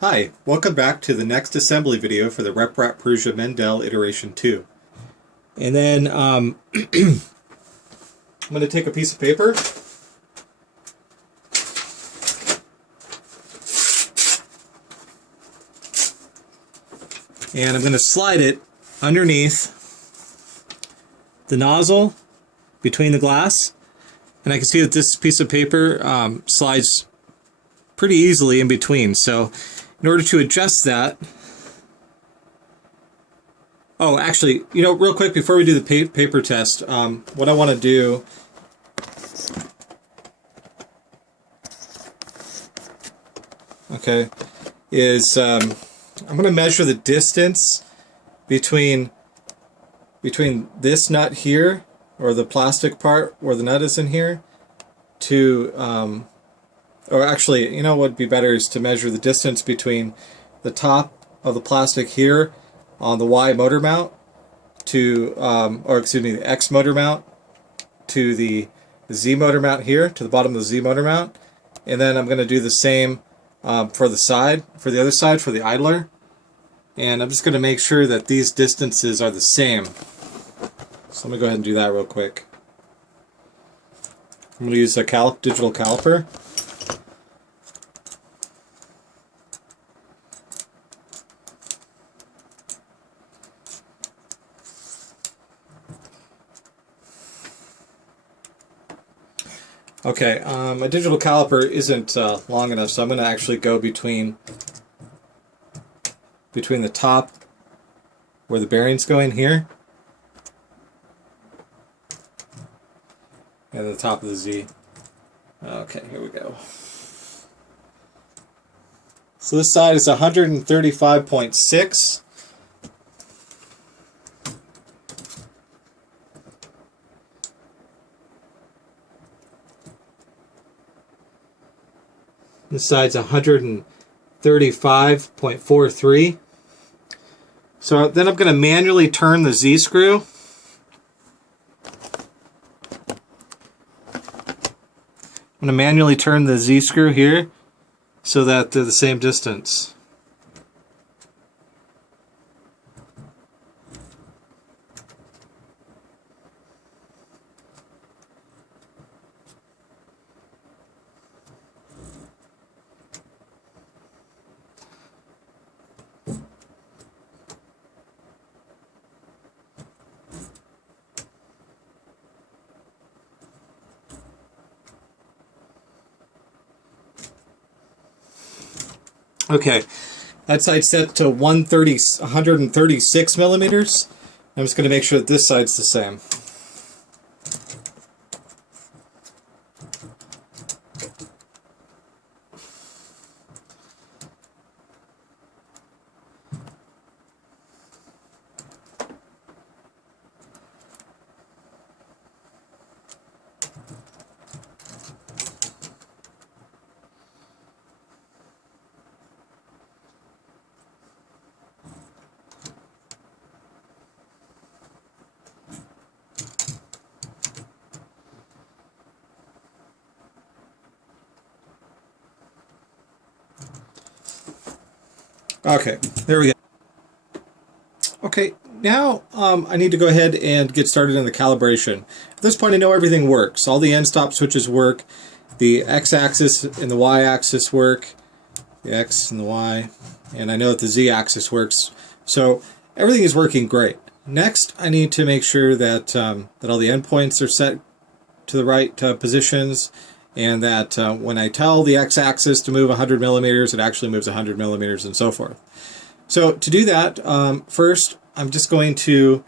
Hi, welcome back to the next assembly video for the RepRap Prusa Mendel Iteration 2. And then I'm going to take a piece of paper and I'm going to slide it underneath the nozzle between the glass. And I can see that this piece of paper slides pretty easily in between. So in order to adjust that, oh, actually, real quick before we do the paper test, what I want to do is I'm going to measure the distance between this nut here, or the plastic part where the nut is in here, to or actually, what would be better is to measure the distance between the top of the plastic here on the Y motor mount to, the X motor mount to the Z motor mount here, to the bottom of the Z motor mount. And then I'm going to do the same for the other side, for the idler. And I'm just going to make sure that these distances are the same. So let me go ahead and do that real quick. I'm going to use a digital caliper. Okay, my digital caliper isn't long enough, so I'm going to actually go between the top where the bearings go in here and the top of the Z. Okay, here we go. So this side is 135.6. This side's 135.43. So then I'm going to manually turn the Z screw. I'm going to manually turn the Z screw here so that they're the same distance. Okay, that side's set to 136 millimeters. I'm just going to make sure that this side's the same. Okay, there we go. Okay, now I need to go ahead and get started in the calibration. At this point I know everything works. All the end-stop switches work. The X-axis and the Y-axis work. The X and the Y. And I know that the Z-axis works. So everything is working great. Next I need to make sure that, that all the endpoints are set to the right positions, and that when I tell the X-axis to move 100 millimeters, it actually moves 100 millimeters, and so forth. So to do that, first I'm just going to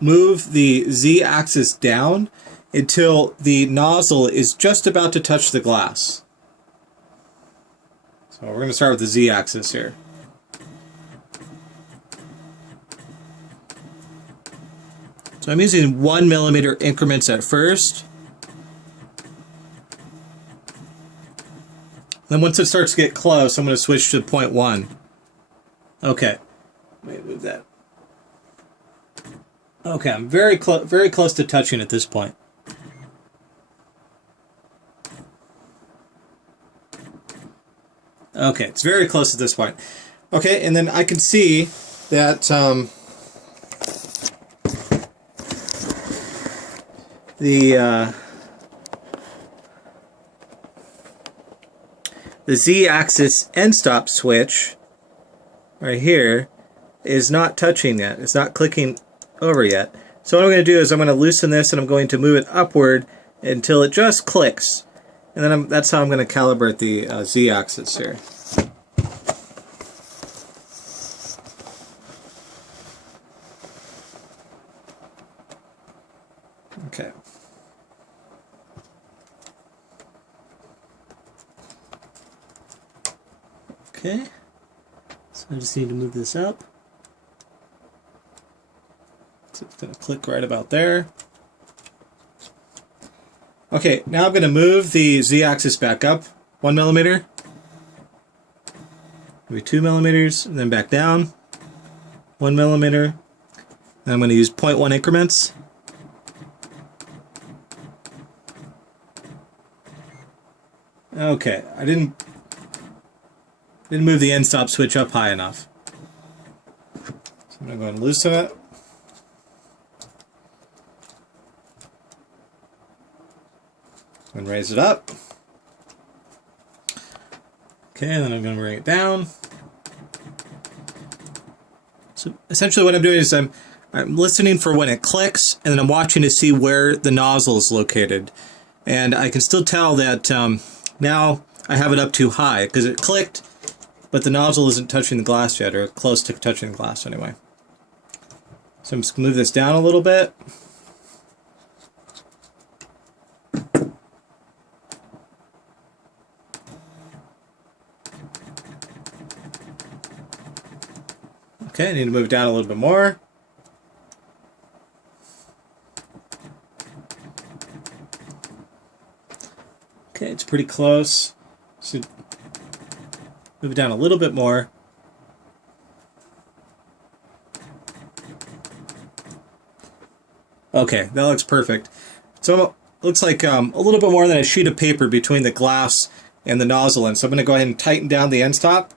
move the Z-axis down until the nozzle is just about to touch the glass. So we're going to start with the Z-axis here. So I'm using 1 millimeter increments at first. Then once it starts to get close, I'm going to switch to 0.1. Okay. Let me move that. Okay, I'm very close to touching at this point. Okay, it's very close at this point. Okay, and then I can see that the Z-axis end stop switch right here is not touching yet. It's not clicking over yet. So what I'm going to do is I'm going to loosen this and I'm going to move it upward until it just clicks. And then that's how I'm going to calibrate the Z-axis here. Okay. Okay. So I just need to move this up. So it's going to click right about there. Okay, now I'm going to move the Z-axis back up 1 millimeter, maybe 2 millimeters, and then back down 1 millimeter. And I'm going to use 0.1 increments. Okay, I didn't move the end stop switch up high enough. So I'm going to go and loosen it. And raise it up. Okay, and then I'm going to bring it down. So essentially what I'm doing is I'm listening for when it clicks, and then I'm watching to see where the nozzle is located. And I can still tell that now I have it up too high because it clicked, but the nozzle isn't touching the glass yet, or close to touching the glass anyway. So I'm just going to move this down a little bit. Okay, I need to move it down a little bit more. Okay, it's pretty close. So move it down a little bit more. Okay, that looks perfect. So it looks like a little bit more than a sheet of paper between the glass and the nozzle. And so I'm going to go ahead and tighten down the end stop.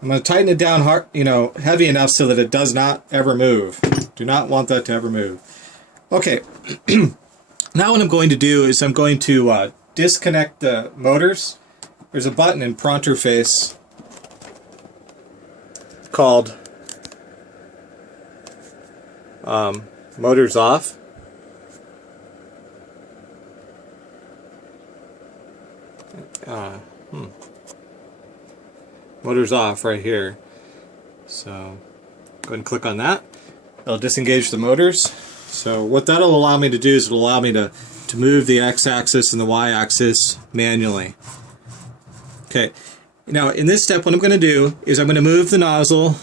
I'm going to tighten it down hard, heavy enough so that it does not ever move. Do not want that to ever move. Okay, now what I'm going to do is I'm going to disconnect the motors. There's a button in Pronterface called Motors Off. Motors off right here. So go ahead and click on that. It'll disengage the motors. So what that'll allow me to do is it'll allow me to move the x-axis and the y-axis manually. Okay. Now in this step what I'm going to do is I'm going to move the nozzle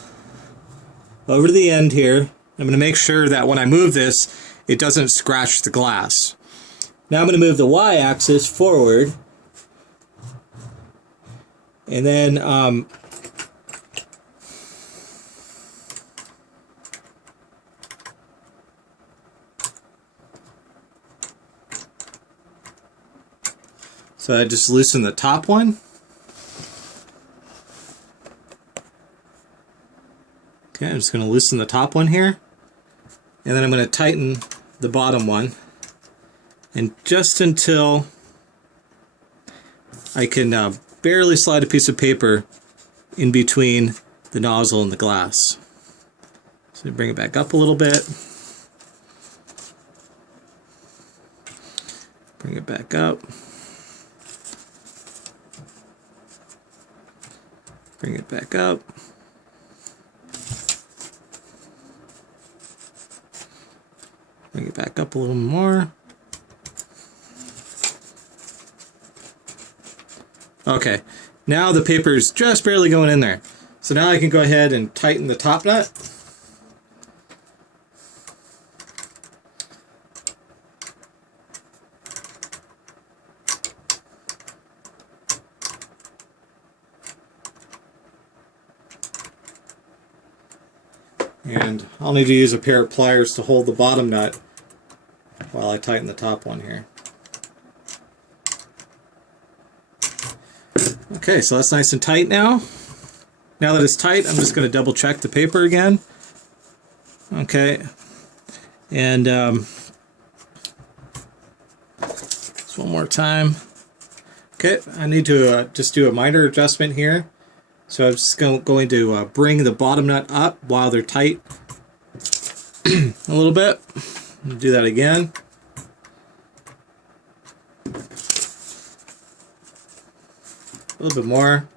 over to the end here. I'm going to make sure that when I move this it doesn't scratch the glass. Now I'm going to move the y-axis forward. And then so I just loosen the top one. Okay, I'm just going to loosen the top one here. And then I'm going to tighten the bottom one. And just until I can barely slide a piece of paper in between the nozzle and the glass. So bring it back up a little bit. Bring it back up. Bring it back up. Bring it back up a little more. Okay, now the paper is just barely going in there. So now I can go ahead and tighten the top nut. And I'll need to use a pair of pliers to hold the bottom nut while I tighten the top one here. Okay, so that's nice and tight now. Now that it's tight, I'm just going to double check the paper again. Okay, and just one more time. Okay, I need to just do a minor adjustment here. So I'm just going to bring the bottom nut up while they're tight a little bit. Do that again. A little bit more.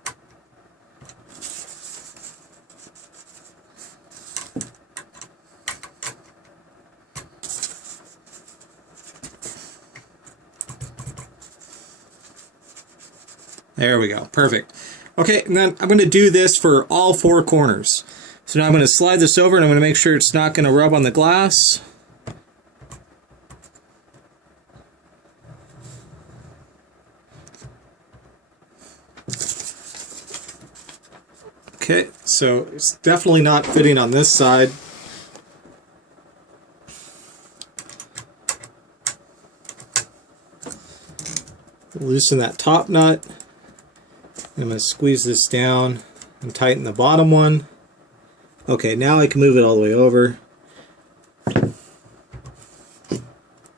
There we go. Perfect. Okay, and then I'm going to do this for all 4 corners. So now I'm going to slide this over and I'm going to make sure it's not going to rub on the glass. Okay, so it's definitely not fitting on this side. Loosen that top nut. I'm going to squeeze this down and tighten the bottom one. Okay, now I can move it all the way over.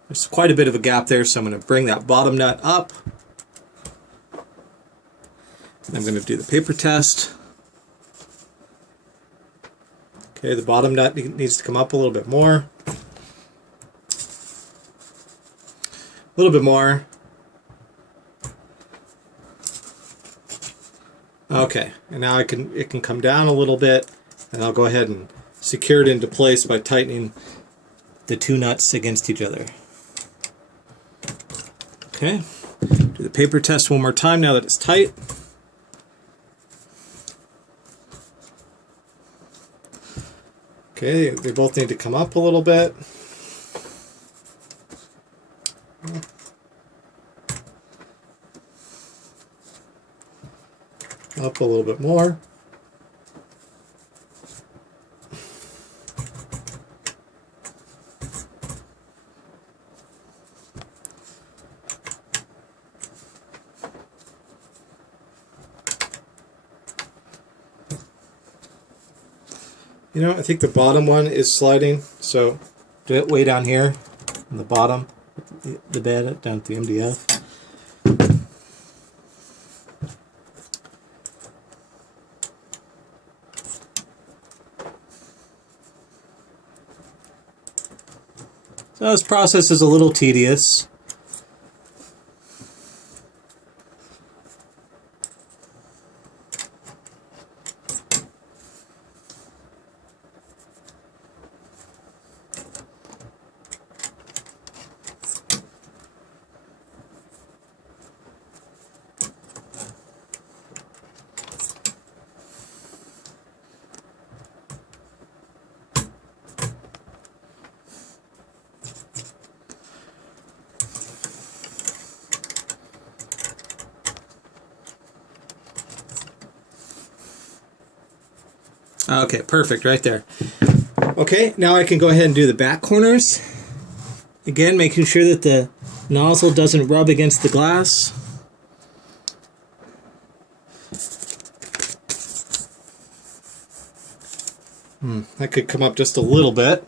There's quite a bit of a gap there, so I'm going to bring that bottom nut up. I'm going to do the paper test. Okay, the bottom nut needs to come up a little bit more. A little bit more. Okay, and now it can come down a little bit, and I'll go ahead and secure it into place by tightening the 2 nuts against each other. Okay, do the paper test one more time now that it's tight. Okay, they both need to come up a little bit. Up a little bit more. You know, I think the bottom one is sliding, so do it way down here on the bottom, the bed down at the MDF. So this process is a little tedious. Okay, perfect, right there. Okay, now I can go ahead and do the back corners. Again, making sure that the nozzle doesn't rub against the glass. That could come up just a little bit.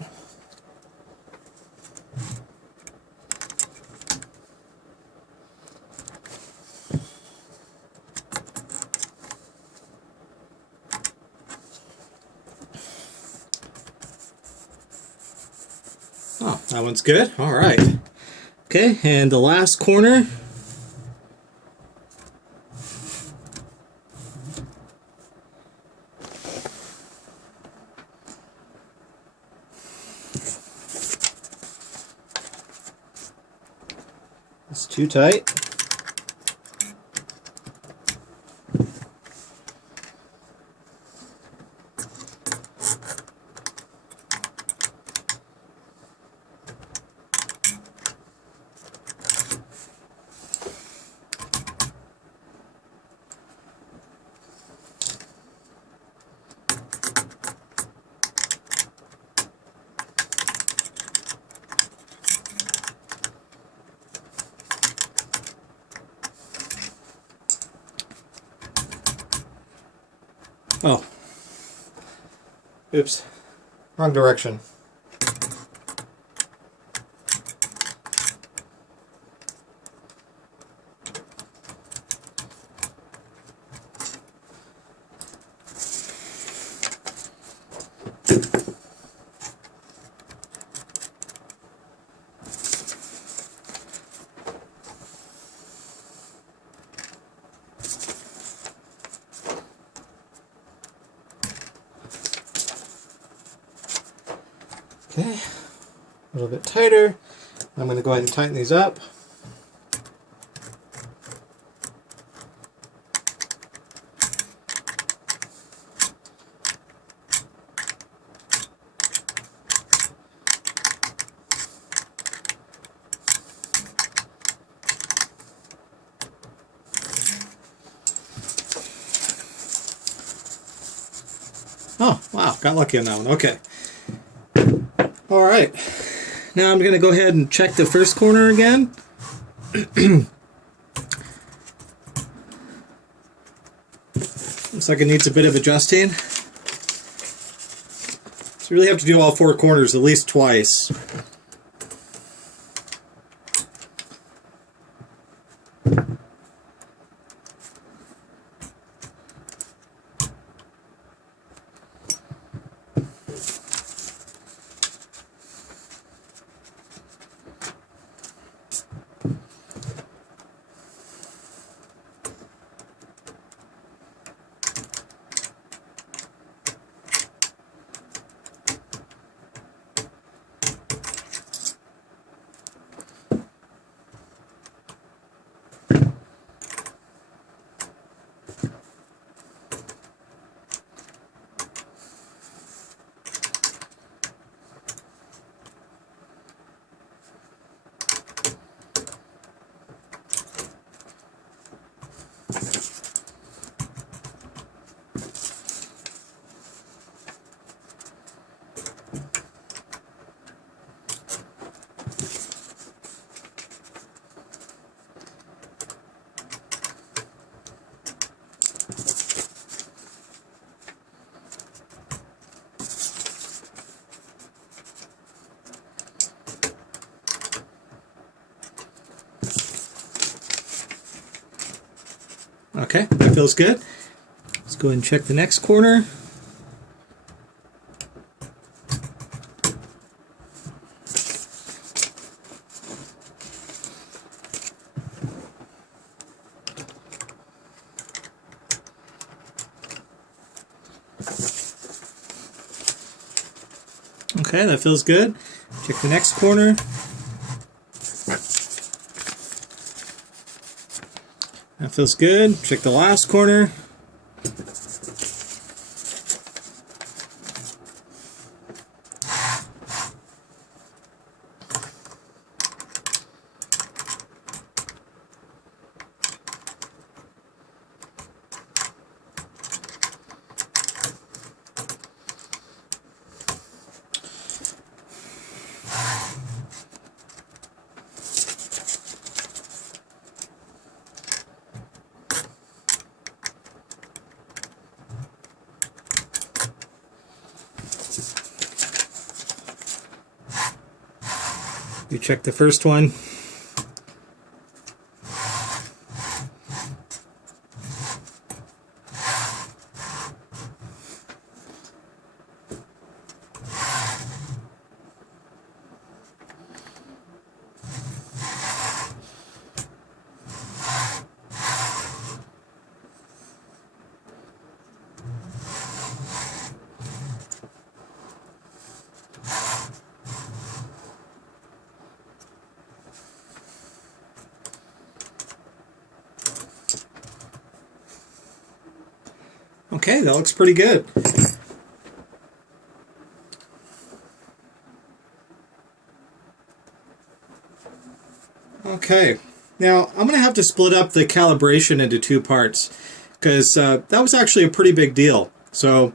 Oh, that one's good. All right. Okay, and the last corner. It's too tight. Oh. Oops. Wrong direction. Okay, a little bit tighter. I'm going to go ahead and tighten these up. Oh, wow, got lucky on that one. Okay. All right. Now I'm going to go ahead and check the first corner again. Looks like it needs a bit of adjusting. So you really have to do all four corners at least twice. Okay, that feels good. Let's go ahead and check the next corner. Okay, that feels good. Check the next corner. That feels good. Check the last corner. You check the first one. Okay, that looks pretty good. Okay, now I'm going to have to split up the calibration into two parts because that was actually a pretty big deal. So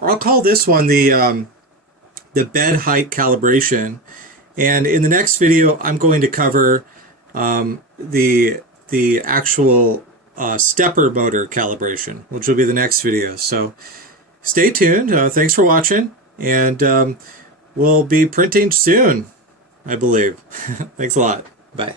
I'll call this one the bed height calibration, and in the next video I'm going to cover the actual stepper motor calibration, which will be the next video. So stay tuned. Thanks for watching, and we'll be printing soon, I believe. Thanks a lot. Bye.